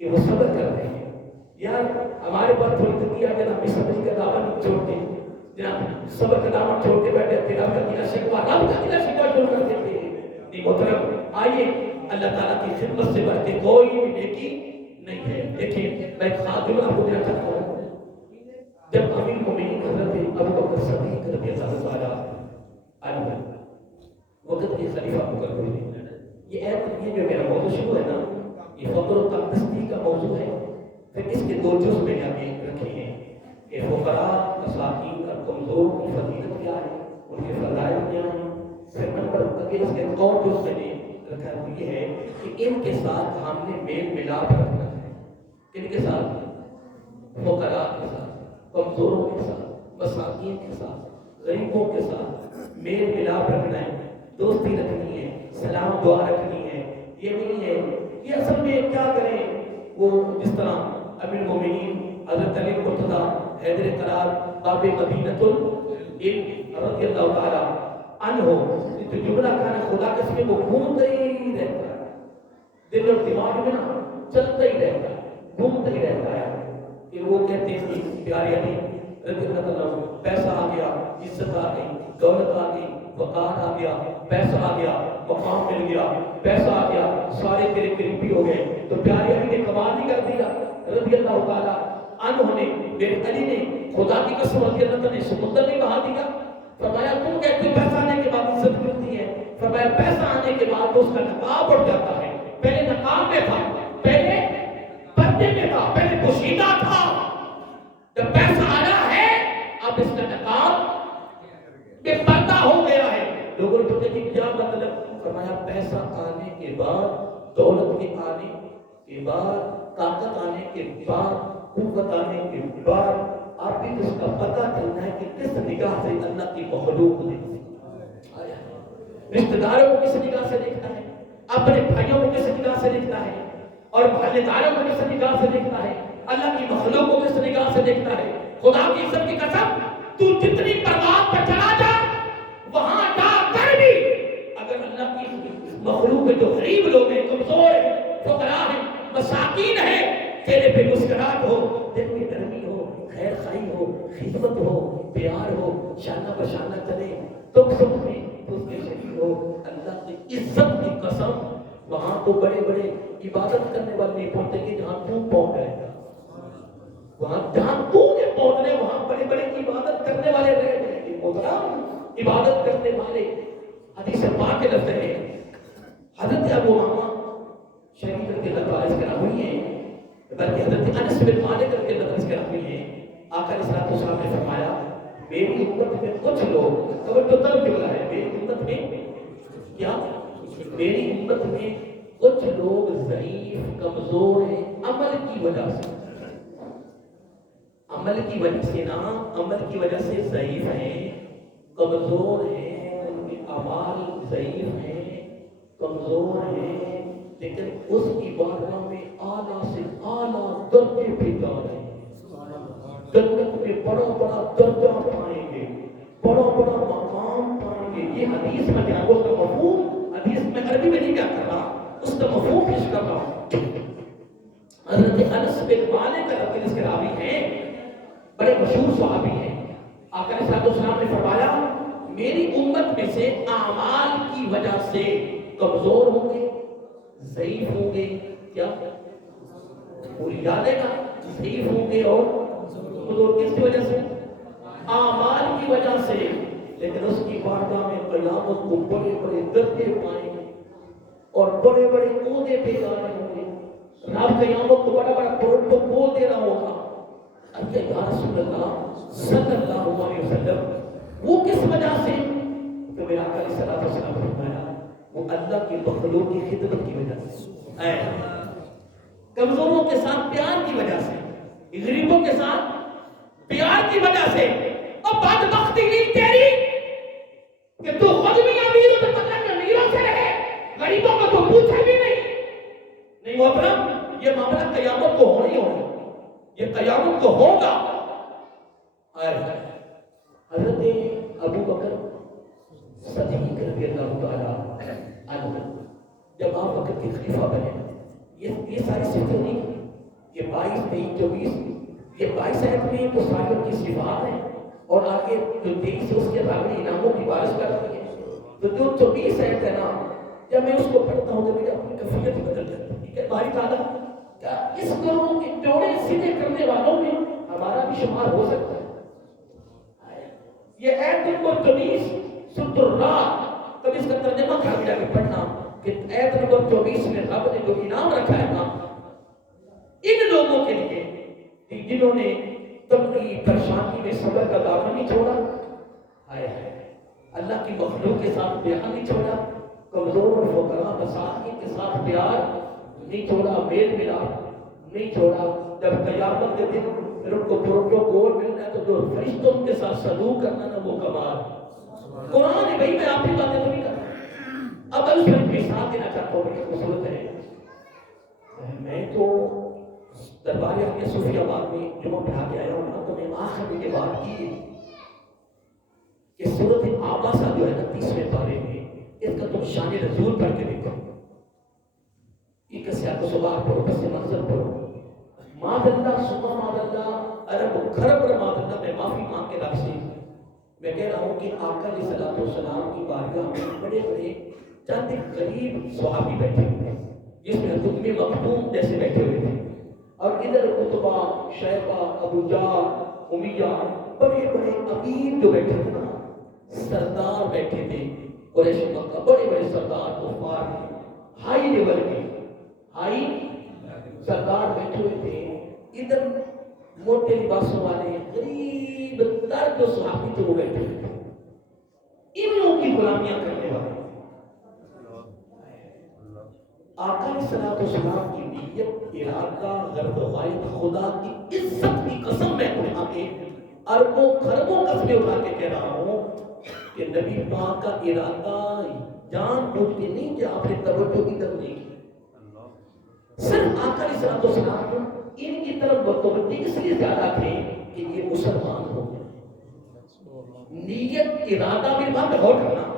کہ وہ صبر کر رہے ہیں۔ یار ہمارے پاس تھوڑی تنگی آ جائے نا، ہم صبر کا دامن چھوڑ کے جناب صبر کا دامن چھوڑ کے بیٹھے ہیں، رب کا گلہ شکوہ، رب کا گلہ شکوہ شروع کر دیتے ہیں۔ نہیں محترم، آئیے اللہ تعالیٰ کی خدمت سے بڑھ کے کوئی بھی نیکی نہیں ہے۔ دیکھیے میں ایک خادم آپ کو دینا چاہتا ہوں، جب امیر المومنین حضرت ابوبکر صدیق رضی اللہ عنہ وقت کے خلیفہ مقرر ہوئے، یہ جو میرا موضوع شروع ہے نا، یہ فقر و تقدستی کا موضوع ہے، پھر اس کے دو جز میں نے آگے رکھے ہیں کہ فقراء، مساکین اور کمزور کی فضیلت کیا ہے، ان کے فضائل کیا ہیں۔ پھر نمبر اگے اس کے اور جز میں نے رکھا یہ ہے کہ ان کے ساتھ ہم نے میل ملاپ رکھنا ہے۔ ان کے ساتھ فقراء کے ساتھ، کمزوروں کے ساتھ، مساکین کے ساتھ، غریبوں کے ساتھ میل ملاپ رکھنا ہے، دوستی رکھنی ہے، سلام دعا رکھنی ہے۔ یہ نہیں ہے یہ اصل میں کیا کریں، وہ جس طرح امیر المومنین حضرت علی مرتضیٰ حیدر قرار باب مدینۃ العلم رضی اللہ تعالی عنہ، جو جملہ کھانا خدا کے سمے وہ گھومتا ہی رہتا ہے، دل اور دماغ میں نا چلتا ہی رہتا ہے، گھومتا ہی رہتا ہے کہ وہ کہتے ہیں کہ پیارے علی رضی اللہ عنہ، پیسہ آ گیا، عزت آ گئی، دولت آ گئی، وقار آ گیا، پیسہ آ گیا، مقام مل گیا، پیسہ آ گیا، سارے تیرے قریبی ہو گئے۔ تو پیارے علی نے کمال ہی کر دیا رضی اللہ تعالیٰ عنہ نے، میرے علی نے خدا کی قسم رضی اللہ تعالیٰ نے سمندر نہیں بہا دیا۔ فرمایا تم کہتے ہو پیسہ آنے کے بعد عزت ملتی ہے، فرمایا پیسہ آنے کے بعد تو اس کا نقاب اڑ جاتا ہے، پہلے نقاب میں تھا، پہلے پردے میں تھا، پہلے پوشیدہ تھا، جب پیسہ آیا ہے اب اس کا نقاب بے پردہ ہو گیا ہے۔ لوگوں نے پوچھا کہ کیا مطلب؟ فرمایا پیسہ آنے کے بعد، دولت کے آنے کے بعد، طاقت آنے کے بعد، قوت آنے کے بعد آپ بھی اس کا پتہ چلنا ہے کہ کس نگاہ سے اللہ کی مخلوق دیکھتی ہے، رشتہ داروں کو کس نگاہ سے دیکھتا ہے، اپنے بھائیوں کو کس نگاہ سے دیکھتا ہے، اور محلے داروں کو کس نگاہ سے دیکھتا ہے، اللہ کی مخلوق کو کس نگاہ سے دیکھتا ہے۔ خدا کی عزت کی قسم، تو جتنی پرواز پر چلا جا، وہاں جا کر بھی اگر اللہ کی مخلوق میں جو غریب لوگ ہیں، کمزور ہیں، فقراء ہیں، مساکین ہیں، چہرے پہ مسکراہٹ ہو، دل میں نرمی ہو، خیر خواہی ہو، خدمت ہو، پیار ہو، شانہ بشانہ چلے، تم سب میں اس کے شریک ہو، اللہ کی عزت کی قسم، وہاں تو بڑے بڑے عبادت کرنے والے نہیں پہنچیں گے جہاں تم پہنچ جائے گا، وہاں جہاں تو نے پہنچنے وہاں بڑے بڑے عبادت کرنے والے رہ جائیں گے۔ محترم، عبادت کرنے والے حدیث پاک کے لفظ ہیں، حضرت ابو امامہ شریف رضی اللہ تعالیٰ عنہ کے راوی ہیں، بلکہ حضرت انس بن مالک رضی اللہ تعالیٰ عنہ کے راوی ہیں۔ آقا علیہ الصلوۃ والسلام نے فرمایا میری امت میں کچھ لوگ، توجہ طلب جملہ ہے، میری امت میں کیا، میری امت میں کچھ لوگ ضعیف، کمزور ہیں عمل کی وجہ سے، عمل کی وجہ سے نا، عمل کی وجہ سے ضعیف ہیں، کمزور ہیں، ان کے اعمال ضعیف ہیں، کمزور ہیں، لیکن اس کی بارگاہ میں اعلیٰ سے اعلیٰ درجے پہ جا رہے ہیں، جنت میں بڑا بڑا درجہ پائیں گے، بڑا بڑا مقام پائیں گے۔ یہ حدیث میں کیا اس کا مفہوم، حدیث میں عربی میں نہیں کیا کر رہا، اس کا مفہوم پیش کر رہا ہوں۔ حضرت انس بن مالک رضی اللہ عنہ کے راوی ہیں، بڑے مشہور صحابی ہیں. آقا علیہ السلام نے فرمایا میری امت میں سے اعمال کی وجہ سے کمزور ہوں گے, ضعیف ہوں گے, کیا پوری یاد ہے نا, ضعیف ہوں گے اور کمزور. کس کی وجہ سے؟ اعمال کی وجہ سے. لیکن اس کی بارگاہ میں قیامت کو بڑے بڑے درجے پائیں گے اور بڑے بڑے عہدے پہ جانے ہوں گے. رب قیامت کو بڑا بڑا پروٹوکول دے رہا ہوگا. یا رسول اللہ صلی اللہ علیہ وسلم وہ کس وجہ سے؟ تو میرا آقا علیہ السلام نے فرمایا وہ اللہ کی مخلوق کی خدمت کی وجہ سے, کمزوروں کے ساتھ پیار کی وجہ سے, غریبوں کے ساتھ پیار کی وجہ سے. اور بدبختی نہیں تیری کہ تو خود بھی امیر ہو تو اللہ کے امیروں سے رہے, غریبوں کو تو پوچھے بھی نہیں محترم. یہ معاملہ قیامت کو ہونا ہی ہوگا, یہ قیامت کو ہوگا. حضرت ابو بکر صدیق رضی اللہ تعالی عنہ جب آپ وقت کے خلیفہ بنے, یہ ساری صفتیں نہیں, یہ 22 23 24 یہ 22 آیت میں تو ساری ان کی صفات ہیں, اور آگے جو 23 ہے اس کے بعد انعاموں کی بارش کر رہی ہے. تو جو 24 آیت ہے نا, جب میں اس کو پڑھتا ہوں تو میری اپنی کیفیت بدل جاتی ہے. ٹھیک ہے بھائی تعالیٰ, کیا اس گروہ کے جوڑے سیدھے کرنے والوں میں ہمارا بھی شمار ہو سکتا ہے؟ یہ ایت نمبر 24 سورۃ الرعد, کبھی اس کا ترجمہ کر کے پڑھنا کہ ایت نمبر 24 میں رب نے جو انعام رکھا ہے نا ان لوگوں کے لیے جنہوں نے تنگی پریشانی میں صبر کا دامن نہیں چھوڑا, اللہ کی مخلوق کے ساتھ پیار نہیں چھوڑا, کمزور اور فقراء مساکین کے ساتھ پیار نہیں چھوڑا, میل ملاپ نہیں چھوڑا. جب قیامت کے دن پھر ان کو پروٹوکول ملنا ہے تو جو فرشتوں کے ساتھ سلوک کرنا نا وہ کمال. قرآن ہے بھائی, میں آپ کی باتیں تو نہیں کر رہا. اب اس میں مثال دینا چاہتا ہوں, بڑی خوبصورت ہے. میں تو دربار احمدیہ صوفی آباد میں جمعہ پڑھا کے آیا ہوں نا, تو میں آخر میں یہ بات کی کہ سورۃ عابسہ جو ہے نا 30ویں پارے میں, اس کا تم شان رسول پڑھ کے دیکھو. یہ کسی آپ کو صبح پڑھو, پس منظر پڑھو. ماد اللہ صبح ماد اللہ عرب خرب پر ماد اللہ, میں معافی مانگ کے رب سے میں کہہ رہا ہوں کہ آقا علیہ السلام کی بارگاہ میں بڑے بڑے چند غریب صحابی بیٹھے ہوئے ہیں, جس میں حضرت مختوم جیسے بیٹھے ہوئے تھے, اور ادھر عتبہ, شیبہ, ابو جہل, امیہ, بڑے بڑے امیر جو بیٹھے تھے نا, سردار بیٹھے تھے قریش مکہ, بڑے بڑے سردار کفار ہیں, ہائی لیول کے ہائی سردار بیٹھے ہوئے تھے. ادھر موٹے لباسوں والے غریب تر جو صحابی تھے وہ بیٹھے ہوئے تھے, ان لوگوں کی غلامیاں کرنے والے. آقا علیہ السلام کی نیت, ارادہ, غرض و غایت خدا کی عزت کی قسم میں اٹھا کے اربوں خربوں قسمیں اٹھا کے کہہ رہا ہوں کہ نبی پاک کا ارادہ جان بوجھ کے نہیں کہ آپ نے توجہ کی طرف نہیں کی. صرف آقا علیہ السلام ان کی طرف متوجہ اس لیے زیادہ تھے کہ یہ مسلمان ہو گئے. نیت ارادہ میں بات غور کرنا,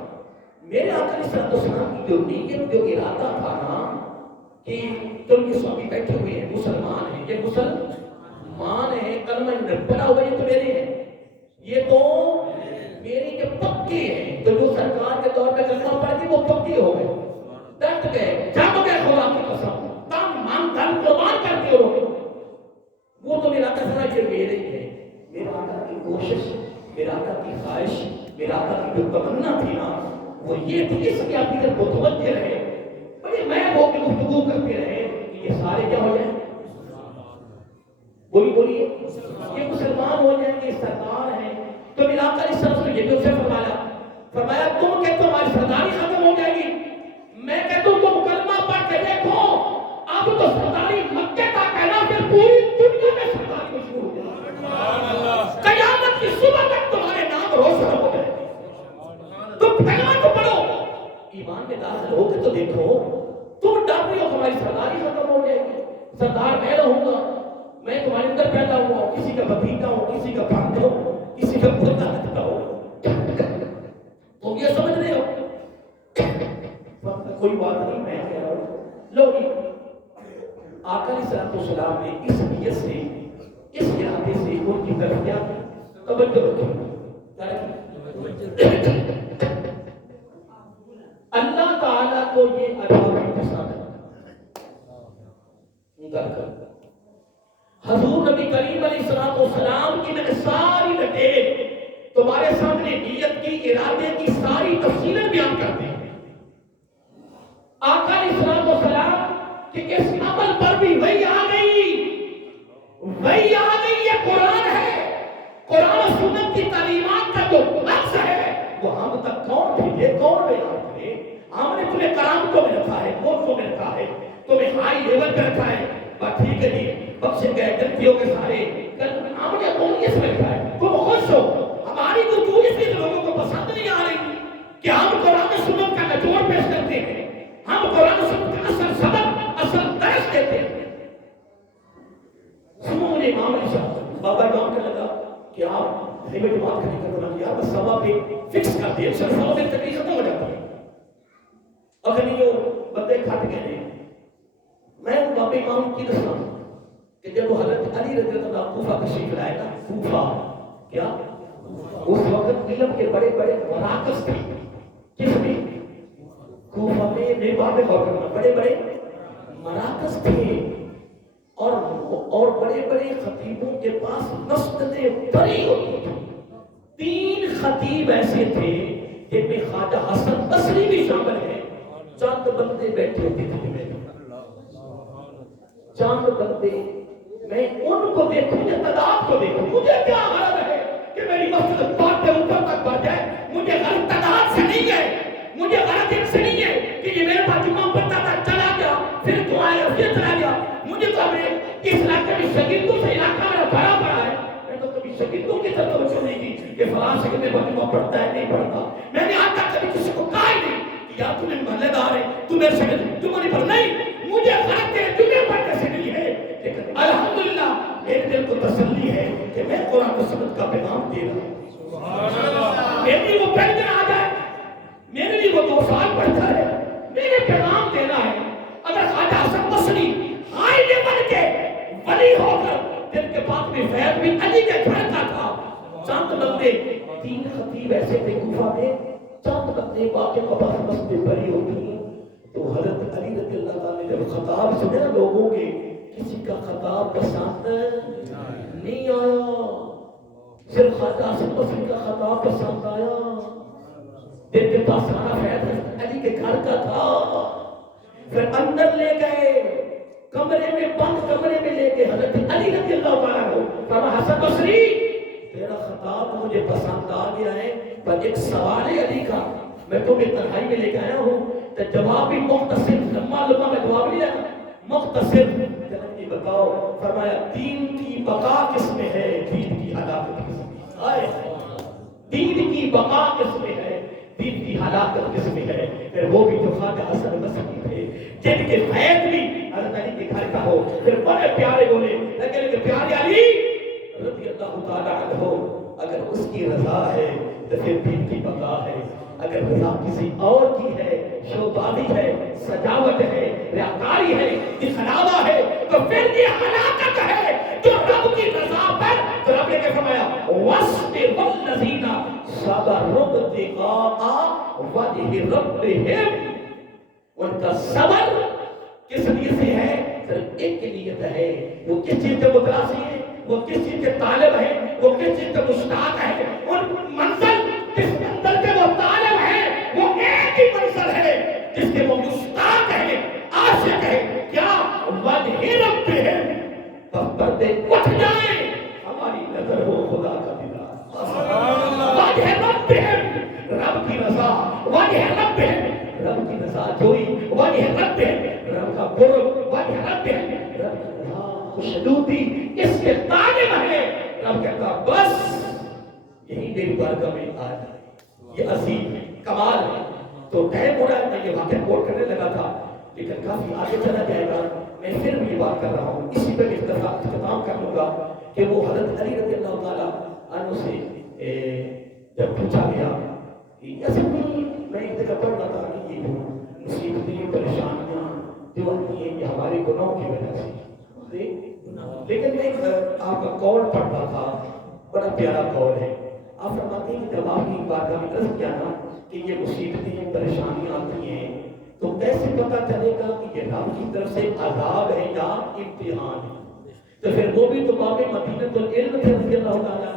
میرے آقا علیہ السلام کی جو نیت جو ارادہ تھا نا کہ تم یہ سوامی بیٹھے ہوئے ہیں, مسلمان ہیں, یہ مسلمان ہیں, کلمہ پڑھا ہوا یہ تو میرے ہیں, یہ تو میرے کے پکے ہیں. تو جو سرکار کے طور پہ کلمہ پڑھ کے وہ پکے ہو گئے, ڈٹ گئے, جم گئے خدا کی قسم, تن من دھن قربان کر کے ہو گئے. وہ تو میرا کسنا کہ میرے ہی ہے. میرا آقا کی کوشش, میرا آقا کی خواہش, میرا آقا کی جو تمنا تھی نا وہ یہ تھی, اس کے آپ ادھر متوجہ رہے, بڑے میں ہو کے گفتگو کرتے رہے کہ یہ سارے کیا ہو جائیں, بولیے یہ مسلمان ہو جائیں گے, سردار ہیں. تو میرا آقا علیہ السلام نے یہ بھی اسے فرمایا تم کہ تمہاری سرداری ختم ہو جائے گی, میں کہتا ہوں تم کلمہ پڑھ کے دیکھو, اب تو سرداری مکے کا کہنا پھر پوری دنیا میں سرداری مشہور ہو جائے. قیامت کی صبح تک تمہارے نام روشن ہو جائے. تم کلمہ تو پڑھو, ایمان میں داخل ہو کے تو دیکھو, تم ڈر رہی ہو تمہاری سرداری ختم ہو جائے گی. سردار میں رہوں گا, میں تمہارے اندر پیدا ہوا ہوں, کسی کا بھتیجا ہوں, کسی کا بھانجا ہوں, کسی کا پوتا لگتا ہو. تم یہ سمجھ رہے ہو کوئی بات نہیں, میں کہہ رہا ہوں. لو آقا علیہ السلام نے اس نیت سے اس ارادے سے ان کی طرف کیا توجہ رکھیں. اللہ تعالیٰ کو یہ عذاب پسند ہے. حضور نبی کریم علیہ السلام کی میں نے ساری ڈیٹیل تمہارے سامنے نیت کی ارادے کی ساری تفصیلیں بیان کرتے ہیں. آقا علیہ السلام کہ اس عمل پر بھی وہی آ گئی یہ قرآن ہے. قرآن و سنت کی تعلیمات کا جو نقص ہے وہ ہم تک کون بھیجے, کون بیان کرے. ہم نے تمہیں کرامتوں میں رکھا ہے, موقعوں میں رکھا ہے, تمہیں ہائی لیول پہ رکھا ہے. بس ٹھیک ہے جی, بخشے گئے غلطیوں کے سارے ہم نے قومیت میں رکھا ہے, تم خوش ہو. ہماری گفتگو اس لیے لوگوں کو پسند نہیں آ رہی کہ ہم قرآن و سنت کا نچوڑ پیش کرتے ہیں, ہم قرآن و سنت کا اصل سبق اصل درس دیتے ہیں. سنو مجھے امام علی صاحب بابا امام کا لگا کہ آپ ہمیں جماعت کا ذکر کرنا کیا بس سوا پہ فکس کر دیا, صرف سوا پہ تکلیف ختم ہو جاتا ہے. اگر نہیں وہ بندے کھٹ گئے ہیں. میں بابا امام کی دسنا کہ جب وہ حضرت علی رضی اللہ عنہ کوفہ تشریف لائے نا, کوفہ کیا اس وقت علم کے بڑے بڑے مراکز تھے. کس میں؟ کوفہ میں. میرے باب میں غور کرنا, بڑے بڑے مراکز تھے اور بڑے بڑے خطیبوں کے پاس مسجدیں بڑی ہوتی تھی. 3 خطیب ایسے تھے جن میں خواجہ حسن بصری بھی شامل ہے. چند بندے بیٹھے ہوتے تھے, چند بندے. میں ان کو دیکھوں یا تعداد کو دیکھوں, مجھے کیا غرض ہے کہ میری مسجد بات سے اوپر تک بڑھ جائے. مجھے غرض تعداد سے نہیں ہے, مجھے غرض ان سے نہیں ہے کہ یہ میرے پاس جمعہ پڑھتا تھا چلا گیا پھر دعائیں پھر چلا گیا. مجھے تو اپنے اس علاقے میں شگیردوں سے علاقہ میرا بھرا پڑا ہے. میں تو کبھی شگیردوں کی طرف توجہ نہیں کی کہ فلاں شگرد میں جمعہ پڑھتا ہے نہیں پڑھتا. میں نے آج تک کبھی کسی کو کہا ہی نہیں کہ یار تمہیں محلے دار ہے, تمہیں شگرد جمعہ نہیں پڑھ. نہیں, مجھے غرض تیرے جمعے پڑھنے سے نہیں ہے, لیکن الحمدللہ میرے دل کو تسلی ہے کہ میں قرآن و سنت کا پیغام دے رہا ہوں. میرے لیے وہ پہلے دن آ جائے, میرے لیے وہ 2 سال پڑھتا ہے, میرے پیغام دینا ہے. اگر خواجہ حسن بصری ہائی لیول کے ولی ہو کر دل کے بعد میں فیض بھی علی کے گھر کا تھا. چند بندے 3 خطیب ایسے تھے کوفہ میں, چند بندے باقی قبر مسجد بری ہوتی ہیں. تو حضرت علی رضی اللہ تعالیٰ نے جب خطاب سنے لوگوں کے, کسی کا خطاب پسند نہیں آیا, صرف خواجہ حسن بصری کا خطاب پسند آیا. دل کے پاس سارا فیض علی کے گھر کا تھا. پھر اندر لے گئے, کمرے میں بند کمرے میں لے کے حضرت علی رضی اللہ تعالیٰ کو فرمایا حسن بصری تیرا خطاب مجھے پسند آ گیا ہے, پر ایک سوال ہے علی کا, میں تمہیں تنہائی میں لے کے آیا ہوں تو جواب بھی مختصر, لمبا میں جواب نہیں لینا, مختصر جناب یہ بتاؤ. فرمایا دین کی بقا کس میں ہے, دین کی ہلاکت کس میں ہے. دین کی بقا کس میں ہے, دین کی ہلاکت کس میں ہے. پھر وہ بھی جو خواجہ حسن بصری تھے جن کے فیض بھی حضرت علی کے گھر کا ہو, پھر بڑے پیارے بولے لیکن پیارے علی رضی اللہ تعالیٰ عنہ, اگر اس کی رضا ہے تو پھر دین کی بقا ہے. اگر رضا کسی اور کی ہے, شوبازی ہے, سجاوٹ ہے, ریاکاری ہے, دکھلاوا ہے, تو پھر یہ ہلاکت ہے. جو رب کی رضا پر تو رب نے کیا فرمایا, وَاسْبِرْ وَالَّذِينَ صَبَرُوا ابْتِغَاءَ وَجْهِ رَبِّهِمْ. ان کا صبر کس لیے سے ہے, صرف ایک نیت ہے. وہ کس چیز کے متراسی ہے, وہ کس چیز کے طالب ہے, وہ کس چیز کے مشتاق ہے. ان منزل جس منزل کے وہ طالب ہے وہ ایک ہی منزل ہے جس کے وہ مشتاق ہے, عاشق ہے. کیا وجہ ربہم, بندے اٹھ جائیں, ہماری نظر ہو خدا کا دیدار. وجہ ربہم, رب کی رضا, وجہ ربہم, رب کی رضا جوئی, وجہ ربہم, رب کا قرب, وجہ ربہم, رب کی رضا خوشنودی اس کے طالب ہے. رب کہتا بس یہی میری بارگاہ میں آ جائے, یہ عظیم کمال ہے. تو ٹائم ہو رہا ہے, میں یہ واقعہ کوٹ کرنے لگا تھا لیکن کافی آگے چلا جائے گا. میں پھر بھی یہ بات کر رہا ہوں, اسی پہ اختتام کر لوں گا کہ وہ حضرت علی رضی اللہ تعالیٰ عنہ سے جب پوچھا گیا, ایسے نہیں میں ایک جگہ پڑھ رہا تھا کہ یہ مصیبتیں پریشانیاں جو آتی ہیں یہ ہمارے گناہوں کی وجہ سے, لیکن میں ایک آپ کا قول پڑھ رہا تھا، بڑا پیارا قول ہے. آپ فرماتے ہیں کہ جب آپ کی بارگاہ میں عرض کیا نا کہ یہ مصیبتیں پریشانیاں آتی ہیں تو کیسے پتہ چلے گا کہ یہ رب کی طرف سے عذاب ہے یا امتحان ہے؟ تو پھر وہ بھی تو باب مدینہ العلم تھے رضی اللہ تعالیٰ.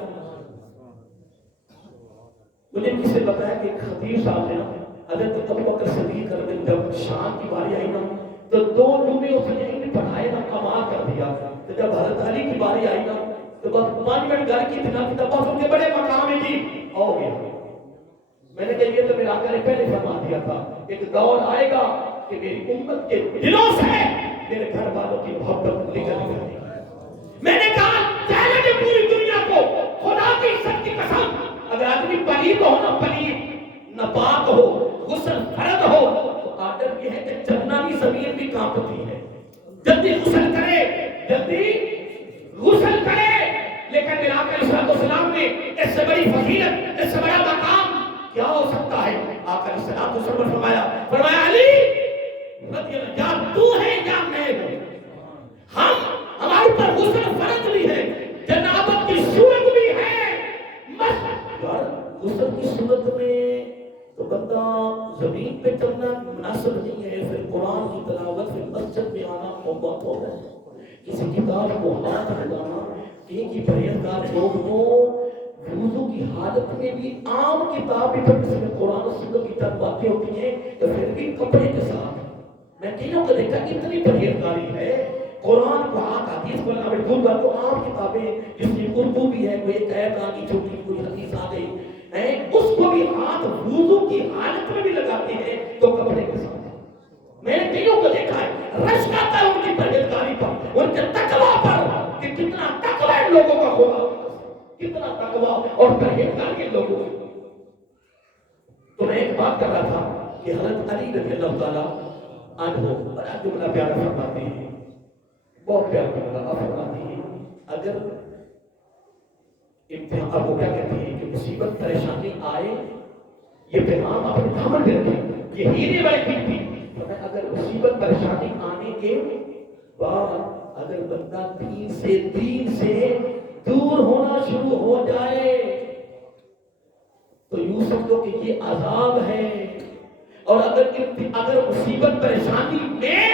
مجھے کسی نے بتایا کہ خطیب صاحب نے حضرت ابو بکر صدیق جب شام کی باری آئی نا تو 2 جمعے اس نے علم پڑھائے نا، کمال کر دیا. تو جب حضرت علی کی باری آئی نا تو بس 5 منٹ گھر کی اتنا کہ تب ان کے بڑے مقام ہے جی ہو گیا. میں نے کہا یہ تو میرا آقا نے پہلے فرما دیا تھا، ایک دور آئے گا کہ میری امت کے دلوں سے میرے گھر والوں کی محبت نکل جائے گی. میں نے کہا چیلنج ہے پوری دنیا کو، خدا کی عزت کی قسم، اگر آدمی پلید ہو نا، پلید ناپاک ہو، غسل فرض ہو تو آرڈر یہ ہے کہ جنانی زمین بھی کانپتی ہے، جلدی غسل کرے، جلدی غسل کرے. لیکن میرے آقا علیہ السلام نے اس سے بڑی فضیلت، اس سے بڑا مقام کیا ہو سکتا ہے؟ آقا علیہ السلام نے فرمایا علی رضی اللہ، یا تو ہے یا میں ہوں، ہمارے پر غسل فرض بھی ہے، جنابت کی صورت بھی ہے. غسل کی صورت میں تو بندہ زمین پہ چلنا مناسب نہیں ہے، پھر قرآن کی تلاوت، پھر مسجد میں آنا محبت ہو رہا ہے، کسی کتاب کو ہاتھ لگانا. ایک ہی پرہیزگار لوگ ہوں، وضو کی حالت میں بھی عام کتاب بھی پڑھ، جس میں قرآن و سنت کی تک باتیں ہوتی ہیں، تو پھر بھی کپڑے کے ساتھ. میں کئیوں کو دیکھا اتنی پرہیزگاری ہے، قرآن کو حدیث کو محدود بات، تو عام کتابیں جس کی اردو بھی ہے، کوئی ایک آیت آ گئی چھوٹی، کوئی حدیث آ گئی، اس کو بھی ہاتھ وضو کی حالت میں بھی لگاتے ہیں تو کپڑے کے ساتھ. میں نے کئیوں کو دیکھا ہے، رشک آتا ہے ان کی پرہیزگاری پر، ان کے تقویٰ پر، کہ کتنا تقویٰ ان لوگوں کا ہوگا، کتنا تقویٰ اور پرہیزگاری ان لوگوں کا. تو میں ایک بات کر رہا تھا کہ حضرت علی رضی اللہ تعالیٰ عنہ بڑا جملہ پیارا فرماتے ہیں، بہت پیارا جملہ آپ فرماتے ہیں. اگر امتحان، آپ کو کیا کہتے ہیں کہ مصیبت پریشانی آئے، یہ پیغام اپنے دامن میں رکھیں، یہ ہیرے والی چیز تھی. اگر مصیبت پریشانی آنے کے بعد اگر بندہ دین سے دور ہونا شروع ہو جائے تو یوں سمجھو کہ یہ عذاب ہے. اور اگر مصیبت پریشانی میں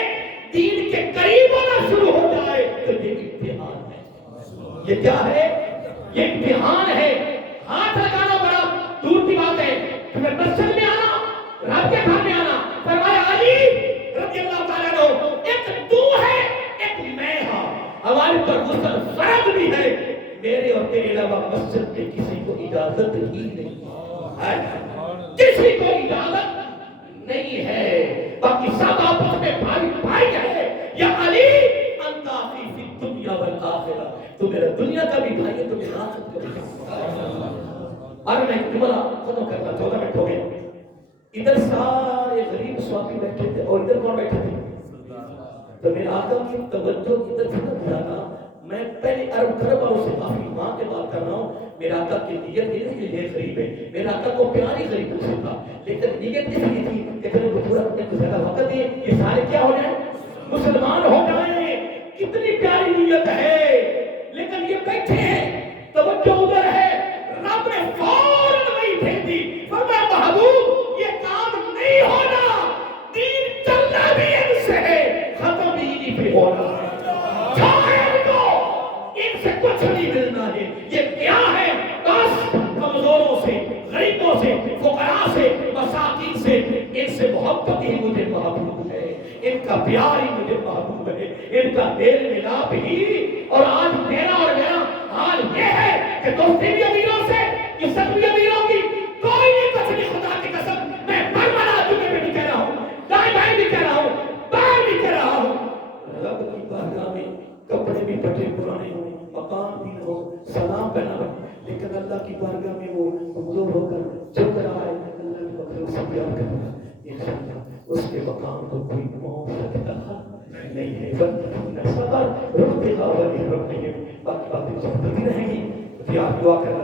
دین کے قریب ہونا شروع ہو جائے تو یہ امتحان ہے. یہ کیا ہے؟ یہ امتحان ہے. ہاتھ لگانا بڑا دور کی بات ہے، تمہیں مسجد میں آنا، رب کے گھر میں آنا. فرمایا علی رضی اللہ تعالیٰ عنہ، ایک تو ہے ایک میں ہاں، ہمارے پر غسل فرض بھی ہے، میرے اور تیرے علاوہ مسجد میں کسی کو اجازت ہی نہیں ہے، کسی کو اجازت نہیں ہے. باقی سب آپس میں بھائی بھائی ہے. یا علی انت اخی فی الدنیا والآخرہ، تو میرا دنیا کا بھی بھائی ہے، تو میرا آخرت کا بھی بھائی ہے. اور میں جملہ ختم کرنا 14 منٹ ہو گئے. ادھر سارے غریب سوامی بیٹھے تھے اور ادھر کون بیٹھے تھے؟ تو میرے آقا کی توجہ ادھر سے نہ زیادہ. میں پہلے عرب گھر والوں سے معافی مانگ کے بات کر رہا ہوں. میرا آقا کی نیت یہ نہیں کہ یہ غریب ہے، میرا آقا کو پیاری غریبوں سے تھا، لیکن نیت اس لیے تھی کہ پھر وہ پورا اپنے کو زیادہ وقت دے، یہ سارے کیا ہو جائیں؟ مسلمان ہو جائیں. کتنی پیاری نیت ہے، لیکن یہ بیٹھے ہیں، توجہ ادھر ہے. رب نے فوراً وہی بھیج دی، فرمایا محبوب یہ کام نہیں ہونا، دین چلنا بھی ان سے ہے، ختم بھی انہی پہ ہونا ہے. ان سے کچھ نہیں ملنا ہے. یہ کیا ہے؟ بس کمزوروں سے، غریبوں سے، فقراء سے، مساکین سے، ان سے محبت ہی مجھے محبوب ہے، ان کا پیار ہی مجھے محبوب ہے، ان کا میل ملاپ ہی. اور آج میرا اور میرا حال یہ ہے کہ دوستی بھی امیروں سے، عزت بھی امیروں کی، کوئی نہیں کچھ نہیں. خدا کی قسم میں مرمرہ جمعے میں بھی کہہ رہا ہوں، دائیں بائیں بھی کہہ رہا ہوں، باہر بھی کہہ رہا ہوں. رب کی بارگاہ میں کپڑے بھی پھٹے پرانے ہوں، مقام بھی ہو، سلام پہنا ہو، لیکن اللہ کی بارگاہ میں وہ کمزور ہو کر جھک رہا ہے، اللہ کے مطلب سے پیار کر رہا ہے. انشاءاللہ اس کے مقام کو کوئی موت سکتا نہیں ہے. بندہ صبر رکھتے گا ولی رکھتے ہیں، باقی باتیں چلتی رہیں گی. آپ دعا کرنا